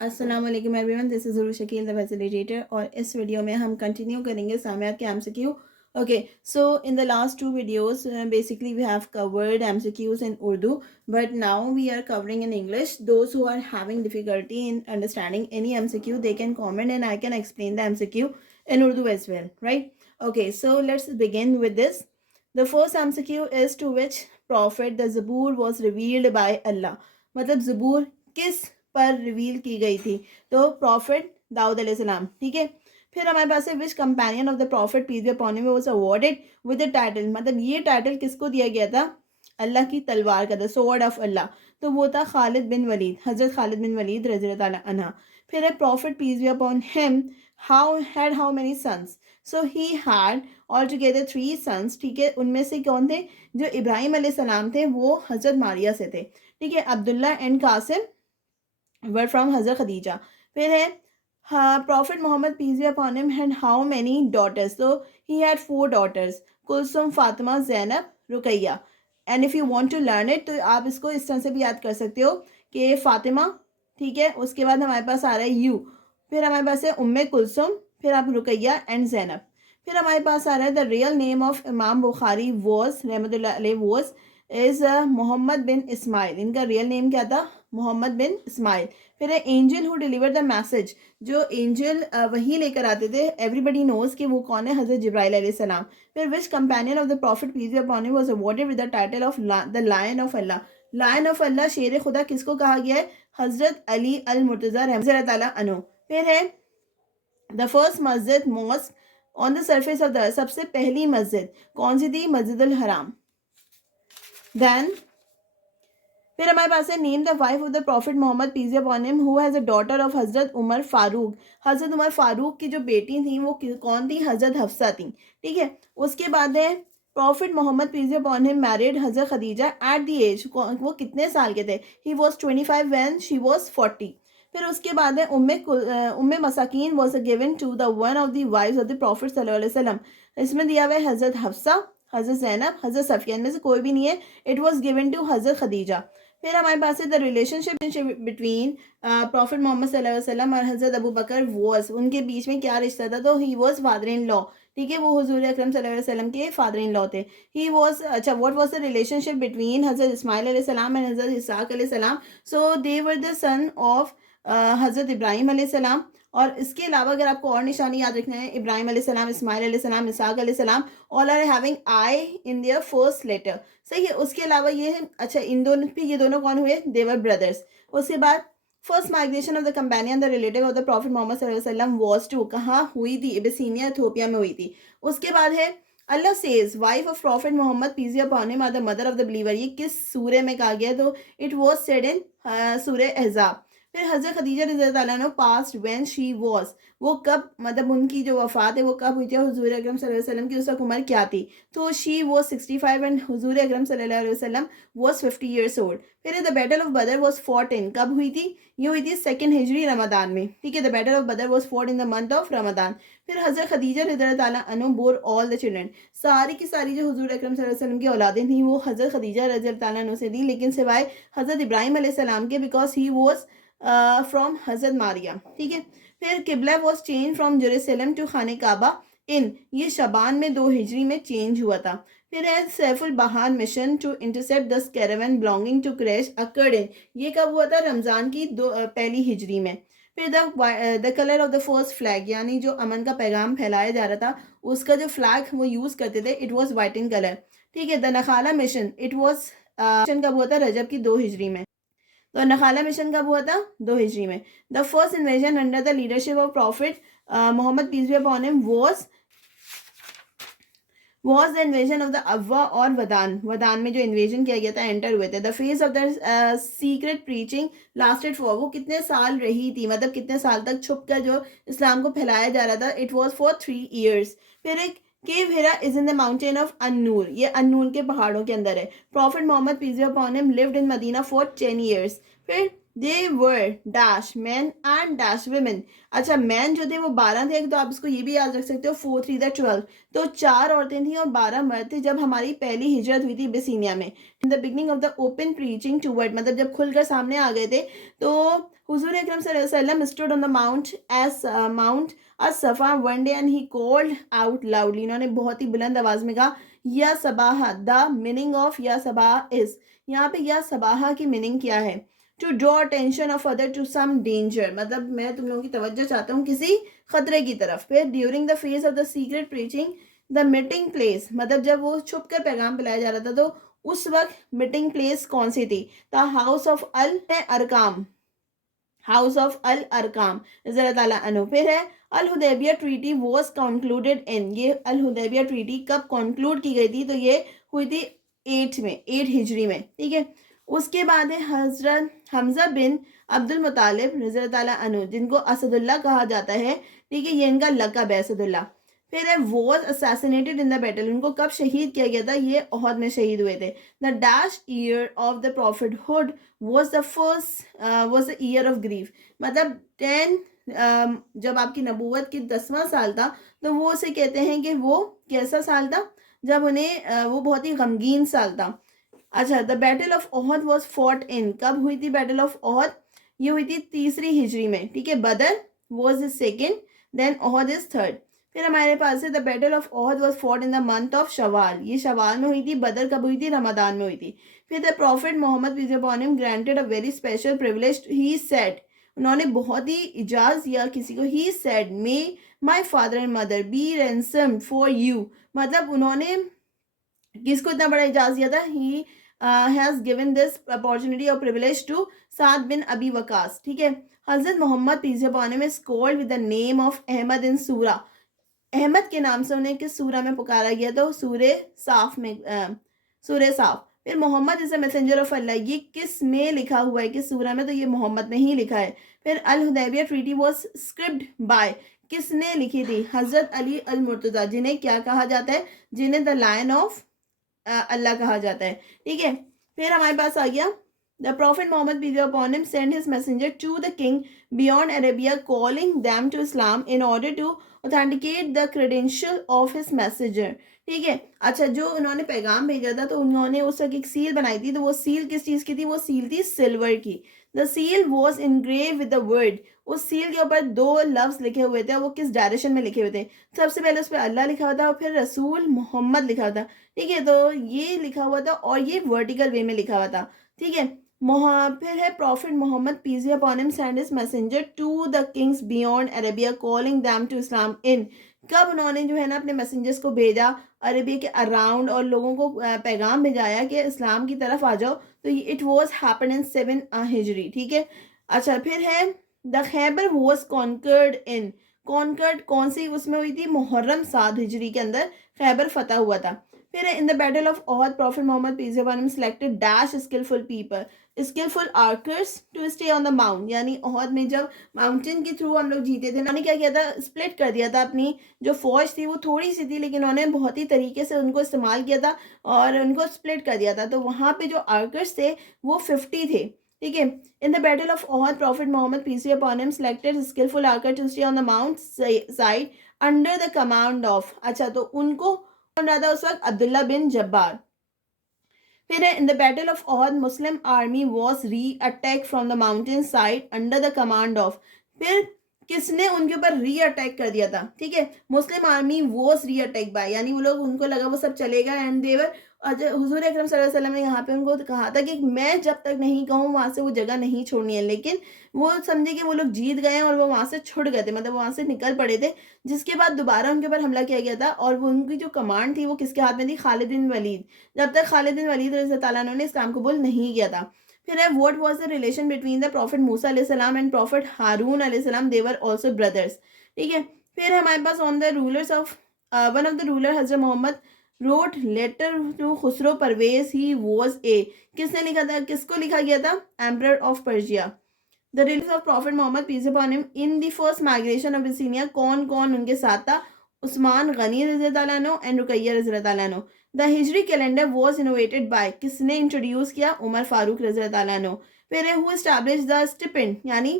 अस्सलाम वालेकुम everyone, this is Zuru Shakeel the facilitator और इस वीडियो में हम कंटिन्यू करेंगे सामयात के MCQ. Okay, so in the last two videos basically we have covered MCQs in Urdu, but now we are covering in English. Those who are having difficulty in understanding any MCQ they can comment and I can explain the MCQ in Urdu as well, right? Okay, so let's begin with this. The first MCQ is to which prophet the Zabur was revealed by Allah. मतलब ज़बूर किस पर reveal की गई थी? तो profit Dawood अलैहिस्सलाम. ठीक है. फिर हमारे पास है which companion of the prophet peace be upon him was awarded with the title. मतलब ये टाइटल किसको दिया गया था? अल्लाह की तलवार का, द स्वॉर्ड ऑफ अल्लाह. तो वो था खालिद बिन वलीद, हजरत खालिद बिन वलीद रज़ी अल्लाह ताला अन्हा. फिर है prophet peace be upon him how many sons. So he had altogether 3 sons. ठीक है. उनमें से कौन थे? जो इब्राहिम अलैहिस्सलाम थे वो हजरत मारिया से थे. ठीक है. Abdullah and Qasim were from हजरत खदीजा. फिर है prophet Mohammad peace be upon him had how many daughters. तो he had 4 daughters, Kulsum, Fatima, Zainab, Ruqaiya. And if you want to learn it तो आप इसको इस तरह से भी याद कर सकते हो कि फातिमा. ठीक है. उसके बाद हमारे पास आ रहा है यू. फिर हमारे पास है उम्मे कुलसुम. फिर आप रुकैया एंड जैनब. फिर हमारे पास आ रहा है द रियल नेम ऑफ इमाम बुखारी वॉज रहमतुल्लाह अलैह वॉज इज़ मोहम्मद बिन इस्माइल. इनका रियल नेम क्या था? मोहम्मद बिन इस्माइल. फिर है angel who deliver the message. जो एंजल वही लेकर आते थे, एवरीबडी नोज कि वो कौन है? हजरत जिब्राइल अलैहिस्सलाम. फिर which companion of the prophet peace be upon him was awarded with the title of the lion of Allah. Lion of Allah, शेर खुदा किसको कहा गया है? हजरत अली अल मुर्तज़ा रहमतुल्लाह ताला अन्हु. फिर है द फर्स्ट मस्जिद mosque on the surface of the. सबसे पहली मस्जिद कौन सी थी? मस्जिदुल हराम. देन फिर हमारे पास है name the wife of the prophet Mohammad peace be upon him who has a daughter of Hazrat Umar Farooq. Hazrat Umar Farooq की जो बेटी थी वो कौन थी? हजरत हफ्सा थी. ठीक है. उसके बाद है prophet Mohammad peace be upon him married Hazrat Khadija at the age. वो कितने साल के थे? He was 25 when she was 40. फिर उसके बाद है Umme Masakeen was given to the one of the wifes of the prophet सल्लल्लाहु अलैहि वसल्लम. इसमें दिया हुआ है हजरत हफ्सा, हजरत जैनब, हजरत सफिया. इनमें से कोई भी नहीं है. इट वॉज गिवन टू हजरत खदीजा. फिर हमारे पास है the relationship between prophet Muhammad सल्लल्लाहु अलैहि वसल्लम और हजरत अबू बकर वॉज. उनके बीच में क्या रिश्ता था? तो he was father in law. ठीक है. वो हुजूर अकरम सल्लल्लाहु अलैहि वसल्लम के फादर इन लॉ थे. ही वॉज अच्छा what was the relationship between हजरत इस्माइल अलैहिस्सलाम एंड हजरत इसहाक अलैहिस्सलाम. सो दे वर द सन ऑफ हजरत इब्राहिम अलैहिस्सलाम. और इसके अलावा अगर आपको और निशानी याद रखना है, इब्राहिम अलैहिस्सलाम, इस्माइल अलैहिस्सलाम, इसहाक अलैहिस्सलाम all are having I in their first letter. सही है. उसके अलावा ये है अच्छा इन दोनों पे, ये दोनों कौन हुए? They were brothers. उसके बाद first migration of the companion the relative of the prophet Muhammad सल्लल्लाहु अलैहि वसल्लम वाज टू. कहाँ हुई थी? एबिसीनिया, इथियोपिया में हुई थी. उसके बाद है Allah says wife of prophet Mohammad peace be upon him are the mother of the believer. ये किस सूरे में कहा गया? तो इट वाज सेड इन सूरे अहज़ाब. फिर हजरत खदीजा रज़ी अल्लाह तआला अन्हा पास्ट व्हेन शी वाज. वो कब, मतलब उनकी जो वफ़ात है वो कब हुई थी? हुजूर अकरम सल्लल्लाहु अलैहि वसल्लम की उस वक्त उम्र क्या थी? तो शी वाज 65 एंड हुजूर अकरम सल्लल्लाहु अलैहि वसल्लम वाज 50 ईयर्स ओल्ड. फिर द बैटल ऑफ बदर वाज फॉट इन. कब हुई थी? ये हुई थी 2nd हिजरी रमदान में. ठीक है. द बैटल ऑफ बदर was fought in the month of Ramadan. फिर हजरत खदीजा रज़ी अल्लाह तआला अन्हा बोर ऑल द चिल्ड्रन. सारी की सारी जो हुजूर अकरम सल्लल्लाहु अलैहि वसल्लम की औलादें थी वो हजरत खदीजा रज़ी अल्लाह तआला अन्हा से थी, लेकिन सिवाय हजरत इब्राहिम अलैहिस्सलाम के, बिकॉज ही वाज फ्रॉम हजरत मारिया. ठीक है. फिर किबला was change from Jerusalem to खाने काबा इन. ये शबान में 2 हिजरी में चेंज हुआ था. फिर है सैफुल बहार mission to intercept the caravan belonging to Quraish occurred in. ये कब हुआ था? रमज़ान की पहली हिजरी में. फिर the colour of the first flag, यानी जो अमन का पैगाम फैलाया जा रहा था उसका जो फ्लैग वो यूज़ करते थे, it was white in colour. ठीक है. द Nakhla mission, it was mission कब हुआ था? रजब की 2 हिजरी में. तो नखाला मिशन कब हुआ था? 2 हिजरी में. The first invasion under the leadership of prophet Mohammad peace be upon him was the invasion of the अव्वा और वदान. वदान में जो इन्वेजन किया गया था, एंटर हुए थे. The phase of the secret preaching lasted for. वो कितने साल रही थी? मतलब कितने साल तक छुप कर जो इस्लाम को फैलाया जा रहा था? It was for 3 years. फिर एक cave Hira is in the mountain of Annur. ये अन्नूर के पहाड़ों के अंदर है. Prophet Mohammad peace be upon him lived in Madina for 10 years. फिर they were dash man and dash women. अच्छा, मैन जो थे वो 12 थे, तो आप इसको ये भी याद रख सकते हो 4 3 12. तो 4 औरतें थी और 12 मर्द थे जब हमारी पहली हिजरत हुई थी बिसिनिया में. In the beginning of the open preaching to word, मतलब जब खुलकर सामने आ गए थे, तो हुजूर अकरम सल्लल्लाहु अलैहि वसल्लम stood on the mount as-Safa one day and he called out loudly. इन्होंने बहुत ही बुलंद आवाज में कहा या सबाह. द मीनिंग ऑफ या सबाह इज, यहाँ पे या सबाह की मीनिंग क्या है? To draw attention of other to some danger, मतलब मैं तुम लोगों की तवज्जो चाहता हूँ किसी खतरे की तरफ. फिर during the phase of the secret preaching the meeting place, मतलब जब वो छुप कर पैगाम फैलाया जा रहा था तो उस वक्त मीटिंग प्लेस कौन सी थी? The house of Al Arqam, house of Al Arqam रज़ियल्लाहु ताला अन्हु. फिर है Al Hudaibiya treaty was concluded in, ये अल हुदैबिया ट्रीटी कब कंक्लूड की गई थी? तो ये हुई थी 8 हिजरी में. ठीक है. उसके बाद है हजरत हमजा बिन अब्दुल मुतालिब रज़ियल्लाहु ताला अन्हु, जिनको असदुल्ला कहा जाता है. ठीक है, ये इनका लक़ब है असदुल्ला. फिर है was assassinated in the battle, उनको कब शहीद किया गया था? ये ओहद में शहीद हुए थे. The dash year of the prophethood was the first was the year of grief, मतलब 10 जब आपकी नबूवत की 10वां साल था तो वो उसे कहते हैं कि वो कैसा साल था? जब उन्हें वो बहुत ही गमगीन साल था. अच्छा, the battle of Uhud was fought इन, कब हुई थी बैटल ऑफ ओहद? ये हुई थी 3री हिजरी में. ठीक है. Badr was is second, then Uhud is third. फिर हमारे पास है the battle of Uhud was fought in the month of Shawwal, ये शवाल में हुई थी. बदर कब हुई थी? रमदान में हुई थी. फिर the prophet Mohammad peace upon him granted a very special privilege, he said, उन्होंने बहुत ही इजाज़ दिया किसी को. He said may my father and mother be ransom for you, मतलब उन्होंने किसको इतना बड़ा इजाज़ दिया था? He has given this opportunity और privilege to Saad bin Abi Waqqas. ठीक है. Hazrat Muhammad peace upon him is called with the name of Ahmad इन सूरा, अहमद के नाम से उन्हें किस सूरा में पुकारा गया? तो सूरे साफ में, सूरे साफ. फिर Muhammad is a messenger of Allah, ये किस में लिखा हुआ है? किस सूरा में? तो ये मोहम्मद में ही लिखा है. फिर Al Hudaibiya treaty was script by, किसने लिखी थी? हज़रत अली अल मुर्तज़ा, जिन्हें क्या कहा जाता है? जिन्हें द लायन ऑफ अल्लाह कहा जाता है. ठीक है. फिर हमारे पास आ गया the prophet Mohammad peace upon him send his messenger to the king beyond Arabia calling them to Islam in order to authenticate the credential of his messenger. ठीक है. अच्छा, जो उन्होंने पैगाम भेजा था तो उन्होंने उस वक्त एक सील बनाई थी. तो वो सील किस चीज़ की थी? वो सील थी सिल्वर की. The seal was engrave with the word, उस सील के ऊपर 2 लफ्ज़ लिखे हुए थे. वो किस डायरेक्शन में लिखे हुए थे? सबसे पहले उस पर अल्लाह लिखा हुआ था और फिर रसूल मोहम्मद लिखा हुआ था. ठीक है. तो ये लिखा हुआ था और ये वर्टिकल वे में लिखा हुआ था. ठीक है. फिर है prophet Mohammad peace upon him send his messenger to the kings beyond Arabia calling them to Islam in, कब उन्होंने जो है ना अपने मैसेंजर्स को भेजा अरेबिया के अराउंड और लोगों को पैगाम भेजाया कि इस्लाम की तरफ आ जाओ? तो इट वॉज हैपन इन 7 हिजरी. ठीक है. अच्छा, फिर है the Khaibar was conquered in, conquered कौन सी उसमें हुई थी? मुहर्रम 7 हिजरी के अंदर खैबर फतह हुआ था. फिर in the battle of Uhud prophet Mohammad peace upon him selected dash skilful people, skilful archers to stay on the mount, यानी ओहद में जब माउंटेन के थ्रू हम लोग जीते थे, उन्होंने क्या किया था? स्प्लिट कर दिया था. अपनी जो फौज थी वो थोड़ी सी थी लेकिन उन्होंने बहुत ही तरीके से उनको इस्तेमाल किया था और उनको स्प्लिट कर दिया था. तो वहाँ पे जो आर्कर्स थे वो 50 थे. ठीक है. In the battle of Uhud prophet Mohammad peace upon him selected skilful archer to stay on the mount side under the command of, अच्छा तो उनको कौन रहा था उस वक्त? अब्दुल्ला बिन जब्बार. फिर in the battle of Uhud Muslim army was re attack from the mountain side under the command of, फिर किसने उनके ऊपर री अटैक कर दिया था? ठीक है. मुस्लिम army was re attack by, यानी वो लोग, उनको लगा वो सब चलेगा एंड देवर, हुजूर अकरम सल्लल्लाहु अलैहि वसल्लम ने यहाँ पे उनको कहा था कि मैं जब तक नहीं कहूँ वहाँ से वो जगह नहीं छोड़नी है. लेकिन वो समझे कि वो लोग जीत गए हैं और वो वहाँ से छुड़ गए थे, मतलब वहाँ से निकल पड़े थे. जिसके बाद दोबारा उनके ऊपर हमला किया गया था और वो उनकी जो कमांड थी वो किसके हाथ में थी? खालिद बिन वलीद, जब तक खालिद बिन वलीद रज़ी अल्लाह ताला अन्हु ने इस्लाम कबूल नहीं किया था. फिर है what was the relation between the prophet Musa अलैहिस्सलाम एंड प्रॉफिट हारून अलैहिस्सलाम, दे वर आल्सो ब्रदर्स. ठीक है. फिर हमारे पास on the rulers of one of the ruler हजरत Muhammad wrote letter to Khusro Parvez, he was a, किसने लिखा था? किसको लिखा गया था? Emperor of Persia. The relief of prophet Mohammad peace upon him in the first migration of Abyssinia, कौन कौन उनके साथ था? उस्मान गनी रज़ी अल्लाह अन्हु एंड रुकैया रज़ी अल्लाह अन्हु. The Hijri calendar was innovated by, किसने इंट्रोड्यूस किया? उमर फारूक रज़ी अल्लाह अन्हु. फिर है हु एस्टैब्लिश्ड द स्टिपेंड, यानी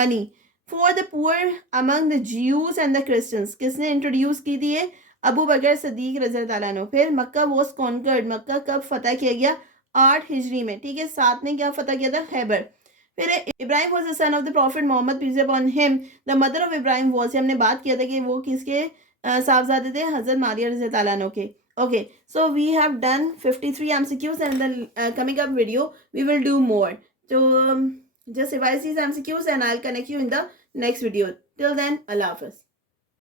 money for the poor among the Jews and the Christians, किसने इंट्रोड्यूस की थी? ये अबू बकर सदीक रज़ी अल्लाह अन्हु. फिर मक्का वॉज कॉन्कर्ड, मक्का कब फतह किया गया? 8 हिजरी में. ठीक है. 7 ने क्या फतह किया था? खैबर. फिर Ibrahim was the son of the prophet Mohammad peace upon him, the mother of Ibrahim was, हमने बात किया था कि वो किसके साहबजादे थे, हजरत मारिया रज़ी अल्लाह अन्हा के. Okay, so we have done 53 MCQs, and in the coming up video we will do more. So just revise these MCQs and I'll connect you in the next video. Till then, Allah Hafiz.